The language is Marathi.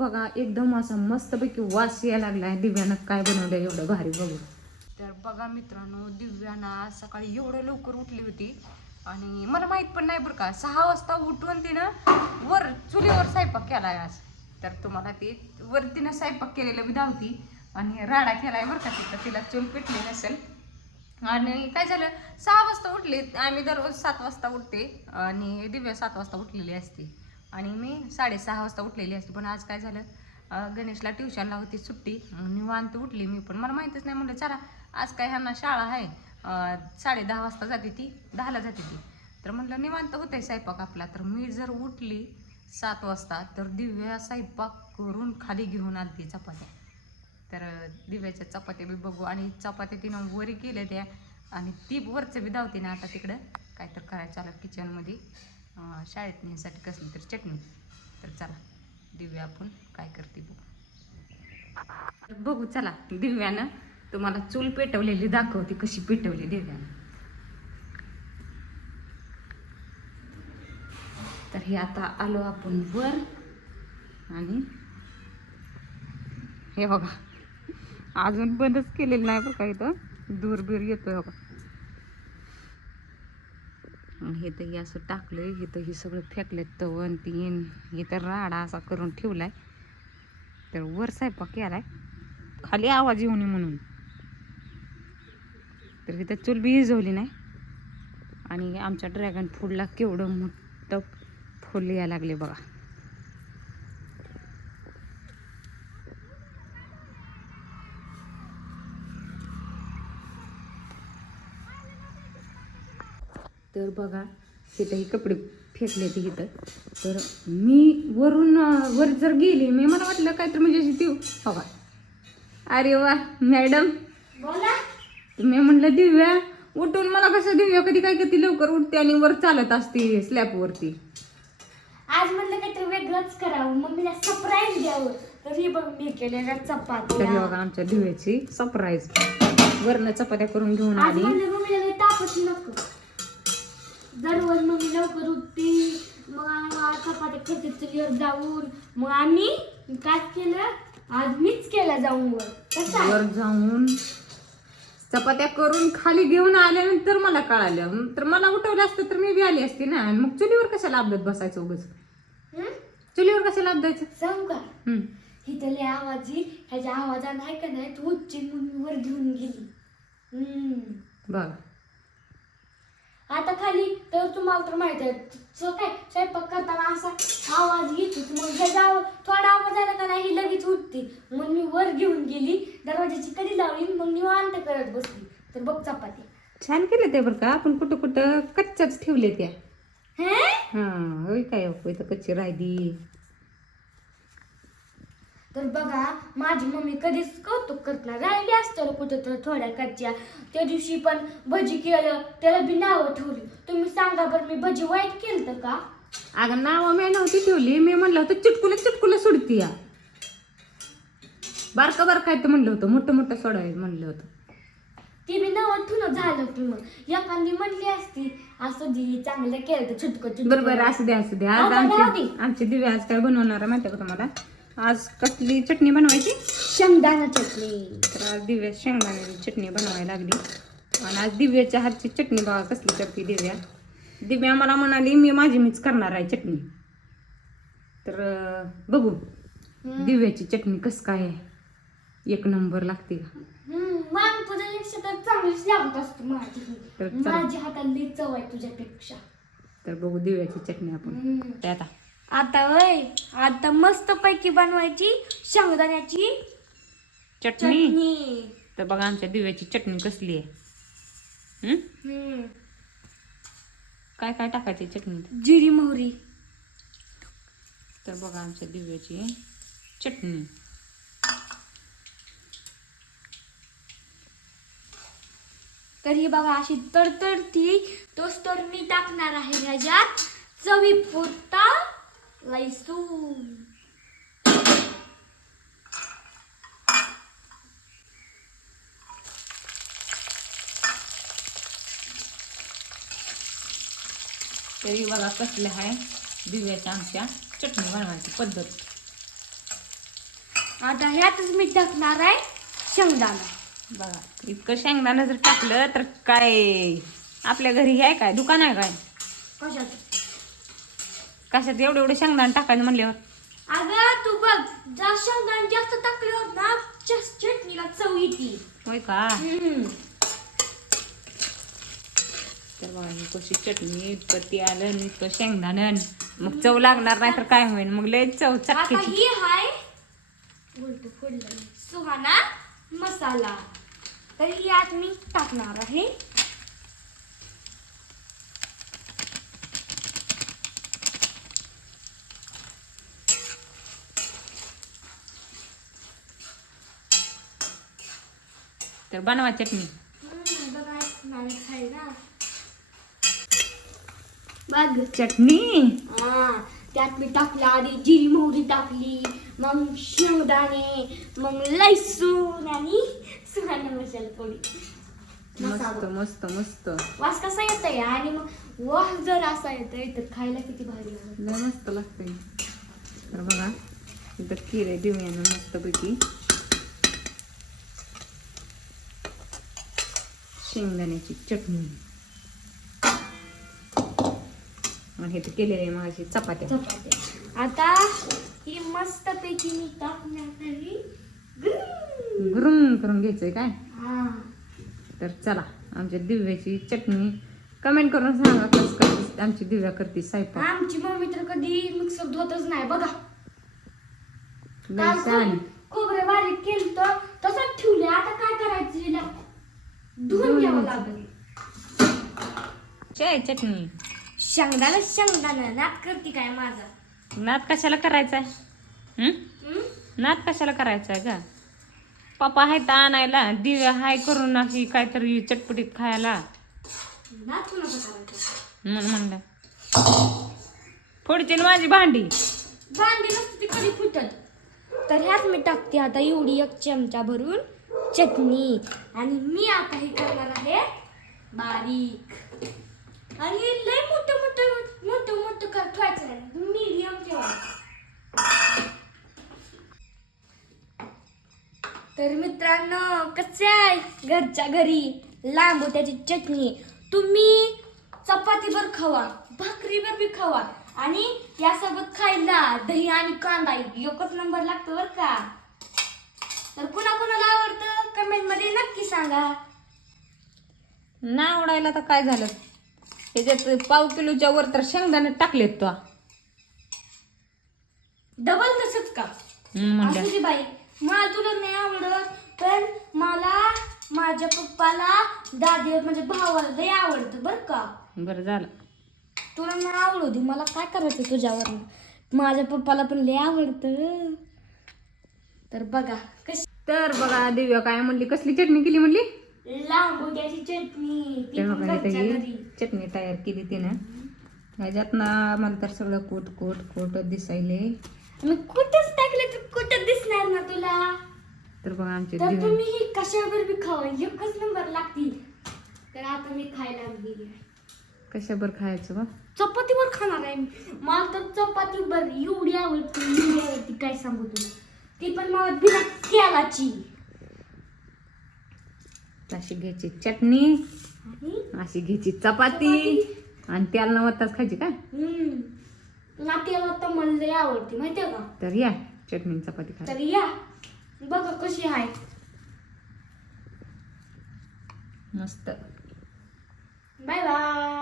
बघा एकदम असा मस्तपैकी वास यायला लागलाय. दिव्यानं काय बनवलं एवढं भारी बघू. तर बघा मित्रांनो, दिव्याना सकाळी एवढं लवकर उठली होती आणि मला माहित पण नाही बरं का, 6 वाजता उठून तिनं चुलीवर स्वयंपाक केलाय आज. तर तुम्हाला ती तिनं स्वयंपाक केलेलं बी धावती आणि राडा केलाय बरं का. तिथं तिला चूल पेटली नसेल. आणि काय झालं, 6 वाजता उठले. आम्ही दररोज 7 वाजता उठते आणि दिव्या 7 वाजता उठलेली असते आणि मी 6:30 वाजता उठलेली असते. पण आज काय झालं, गणेशला ट्युशनला होती सुट्टी, निवांत उठली मी. पण मला माहितच नाही, म्हणलं चला आज काय ह्यांना शाळा आहे. 10:30 वाजता जाते ती, 10ला जाते ती. तर म्हटलं निवांत होतंय स्वयंपाक आपला. तर मी जर उठली 7 वाजता तर दिव्या स्वयंपाक करून खाली घेऊन आली चपात्या. तर दिव्याच्या चपात्या बी बघू. आणि चपात्या तिनं वरी केल्या त्या आणि ती वरचं बी धावते ना आता तिकडं काय तर करायचं आलं किचनमध्ये. शाळेत नेण्यासाठी कसली तर चटणी. तर चला दिव्या आपण काय करते बघू. चला दिव्यानं तुम्हाला चूल पेटवलेली दाखवते, कशी पेटवली दिव्यानं. तर हे आता आलो आपण वर आणि हे बघा अजून बंदच केलेलं नाही बरं का. इथं दूरबीर येतोय बघा. हे तर हे असं टाकलंय, हे तर हे सगळं फेकले तवन तीन. हे तर राडा असा करून ठेवलाय. तर वर स्वयंपाक केलाय, खाली आवाज येऊ नये म्हणून. तर इथं चूल बी इजवली नाही. आणि आमच्या ड्रॅगन फ्रूटला केवढं मोठं फुल यायला लागले बघा. तर बघा तिथंही कपडे फेकले ते इथं. तर मी वर जर गेली, मला वाटलं काय तर म्हणजे ती बघा. अरे वा मॅडम बोला. मी म्हणलं दिव्या उठून, मला कसं दिव्या कधी काय करते लवकर उठते आणि वर चालत असते स्लॅबवरती. आज म्हणलं काहीतरी वेगळंच करावं, मम्मीला सरप्राईज द्यावं. तर ही बघ मी केलेल्या चपात्या. तर बघा आमच्या दिव्याची सरप्राईज. वरनं चपात्या करून घेऊन आज आली. म्हणलं मम्मीला तापच नको. दररोज मम्मी लवकर उठते, मग आम्हाला चपात्या करते चुलीवर जाऊन. मग आम्ही काय केलं, आज मीच केलं जाऊन वर जाऊन चपात्या करून खाली घेऊन आल्यानंतर मला कळालं. तर मला उठवलं असतं तर मी बी आली असती ना. मग चुलीवर कशाला अपदात बसायचं उगाच. चुलीवर कशाला अपदायचं सांगू का. इथं लय आवाज येईल, ह्याच्या आवाजानं आहे का नाही तू उच्ची मम्मी वर घेऊन गेली. बघ आता खाली तर तुम्हाला तर माहित आहे काय स्वयंपाक करताना असा आवाज येतो. मग ह्याचा थोडा आवाज आला का नाही लगेच उठते. मग मी वर घेऊन गेली, दरवाजाची कडी लावली, मग निवांत करत बसली. तर बघ चपाती छान केलं ते बरं का. आपण कुठं कुठं कच्च्याच ठेवले त्या. हे होय काय इथं कच्ची राहिली. तर बघा माझी मम्मी कधीच कौतुक करणार राहिली असतं कुठं तर थोड्या कच्च्या. त्या दिवशी पण भजी केलं, त्याला बी नावं ठेवली. तुम्ही सांगा बरं मी भजी वाईट केलं का. अगं नाव मी नव्हती ठेवली. मी म्हणलं होतं चिटकुलं सोडती या. बारका बारका आहे तर म्हणलं होतं, मोठं सोडाय म्हणलं होतं. ती बी नावं ठेवून झालं की मग एखादी म्हणली असती असं जी चांगलं केलं तर छुटकं. बरोबर असू द्या. आज आमची दिव्या आज काय बनवणार आहे माहिती का तुम्हाला. आज कसली चटणी बनवायची, शेंगदाणा चटणी. तर आज दिव्या शेंगदाण्याची चटणी बनवायला लागली. आणि आज दिव्याच्या हातची चटणी बघा कसली करते दिव्या मला म्हणाली मीच करणार आहे चटणी. तर बघू दिव्याची चटणी कस काय आहे, एक नंबर लागते का. चांगलीच लागत असते माझ्या हाताली चव आहे तुझ्यापेक्षा. तर बघू दिव्याची चटणी आपण ते आता मस्त पैकी बनवायची शेंगदाण्याची चटणी. तर बघा आमच्या दिव्याची चटणी कसली आहे. काय काय टाकायची चटणीत, जिरी मोहरी. तर बघा आमच्या दिव्याची चटणी. तर ही बघा अशी तडतडती. तोच तर मी टाकणार आहे ह्याच्यात चवीपुरता लसूण. तरी बघा कसलं आहे दिव्याच्या आमच्या चटणी बनवायची पद्धत. आता ह्यातच मी टाकणार आहे शेंगदाणा. बघा इतकं शेंगदाणा जर टाकलं तर काय आपल्या घरी हे आहे काय दुकान आहे काय? कशात? कशात एवढं एवढं शेंगदाणा टाकायचं म्हणल्यावर? अगं तू बघ, जर शेंगदाणे जास्त टाकले होत ना चटणीला चव येते. होय का? तर बघा ही कशी चटणी, इतकं तेल, इतकं शेंगदाणं, मग चव लागणार नाही तर काय होईल? मग लय चव आता चटकीची. ही हाय उलट फोडलं सुहाना मसाला. तर ही आज मी टाकणार आहे. तर बनवा चटणी. बघ चटणी त्यात मी टाकला आधी जिरी मोहरी टाकली, मग शेंगदाणे, मग लसूण आणि सुहाना मसाला थोडी. मस्त मस्त मस्त वास कसा येतोय आणि मग वास जर असा येतोय तर खायला किती भारी लागतं. लय मस्त लागतंय. तर बघा इथं किरे देऊया मस्तपैकी शेंगदाण्याची चटणी. आणि हे तर केलेले आहे मगाशी चपात्या. चपात्या. आता ही मस्त पैकी मी टाकण्यासाठी गरम करून घ्यायचंय काय? हा. तर चला आमच्या दिव्याची चटणी कमेंट करून सांगा कसं करते आमची दिव्या करते स्वयंपाक. आमची मम्मी तर कधी मिक्सर धुतच नाही बघा. लय छान. खोबरं बारीक केलं तर तसंच ठेवले. आता काय करायचं हिला? धुवून घ्यावं लागेल. चटणी शेंगदाणा नात करते काय माझा? नाद कशाला करायचाय? नाद कशाला करायचाय का? पप्पा आहे तर आणायला, दिव्या हाय करून अशी काहीतरी चटपटीत खायला. नात कुणाचा करायचा? म्हणून म्हणलं फोडतील माझी भांडी. भांडी नसते ती कधी फुटत. तर ह्यात मी टाकते आता एवढी एक चमचा भरून चटणी. आणि मी आता हे करणार आहे बारीक. आणि लय मोठं ठेवायचं नाही, मीडियम ठेवायचं. तर मित्रांनो कसे आहे घरच्या घरी लांबोट्याची चटणी. तुम्ही चपातीवर खावा, भाकरीवर बी खावा, आणि यासोबत खायला दही आणि कांदा एकच नंबर लागतो बर का. तर कुणाला आवडतं कमेंट मध्ये नक्की सांगा. ना आवडायला तर काय झालं, त्याच्यात पाव किलोच्या वर तर शेंगदाणे टाकलेत तो. डबल तसंच का? म्हणलं असू दे बाई, मला तुला नाही आवडत, पण मला माझ्या पप्पाला दादी म्हणजे भावाला लय आवडतं बर का. बरं झालं. तुला नाही आवडू दे, मला काय करायचं तुझ्यावर. माझ्या पप्पाला पण लय आवडतं. तर बघा कशी. तर बघा दिव्या काय म्हणली, कसली चटणी केली म्हणली? लांबोट्याची चटणी. ती तर पण बघा घरच्या इथं घरी. ही चटणी तयार केली तिनं. ह्याच्यात ना मला तर सगळं कोट दिसायले. मी कुठंच टाकले तर कुठं दिसणार ना तुला. तर बघा आमचे तर दिव्या तुम्ही ही कशावर बी खावा, एकच नंबर लागतील. तर आता मी खायला गेली आहे. कशावर खायचं बा? चपातीवर खाणार आहे मी. मला तर चपातीवर एवढी आवडती काय सांगू तुला. ती पण मला बिना तेलाची. अशी घ्यायची चटणी, आणि अशी घ्यायची चपाती, आणि त्याला नवताच खायची काय? नातेला तर मला लय आवडते माहितीये का. तर या चटणी चपाती खायला. तर या बघा कशी आहे मस्त. Bye bye.